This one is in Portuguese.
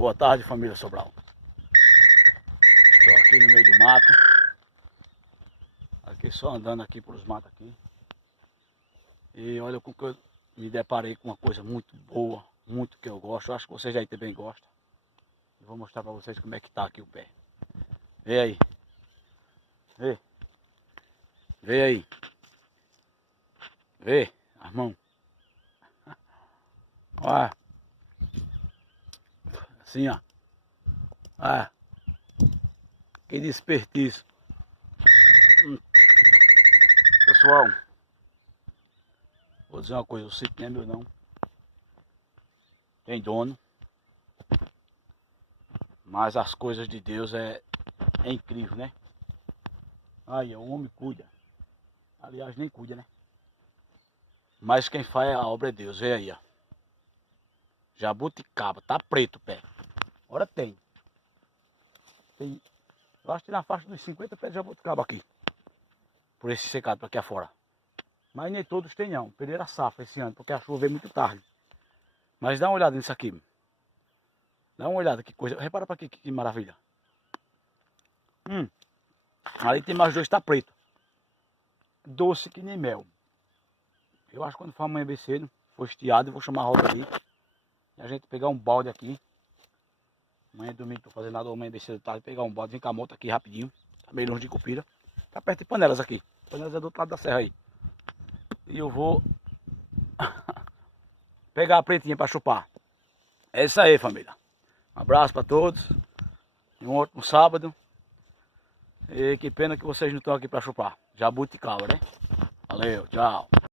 Boa tarde, família Sobral. Estou aqui no meio do mato. Aqui só andando aqui pelos matos aqui. E olha com que eu me deparei com uma coisa muito boa, muito que eu gosto. Eu acho que vocês aí também gostam. Vou mostrar para vocês como é que tá aqui o pé. Vê aí. Vê. Vê aí. Vê as mãos. Olha. Assim, ó. Olha. Que desperdício. Pessoal, vou dizer uma coisa, o sítio não é meu não. Tem dono. Mas as coisas de Deus é incrível, né? Aí, o homem cuida. Aliás, nem cuida, né? Mas quem faz a obra é Deus. Vê aí, ó. Jabuticaba, tá preto o pé. Agora tem. Eu acho que na faixa dos 50 pés de jabuticaba aqui. Por esse secado para aqui afora. Mas nem todos tem não. Pereira safra esse ano, porque a chuva veio muito tarde. Mas dá uma olhada nisso aqui. Dá uma olhada, que coisa. Repara para aqui, que maravilha. Ali tem mais dois, tá preto. Doce que nem mel. Eu acho que quando for amanhã bem cedo, for estiado, eu vou chamar a roda ali. E a gente pegar um balde aqui. Amanhã domingo, tô fazendo nada, amanhã bem cedo tarde, pegar um balde, vem com a moto aqui rapidinho. Tá meio longe de Cupira. Tá perto de Panelas aqui. Panelas é do outro lado da serra aí. E eu vou pegar a pretinha para chupar. É isso aí, família. Um abraço para todos. E um ótimo sábado. E que pena que vocês não estão aqui para chupar. Jabuticaba, né? Valeu, tchau.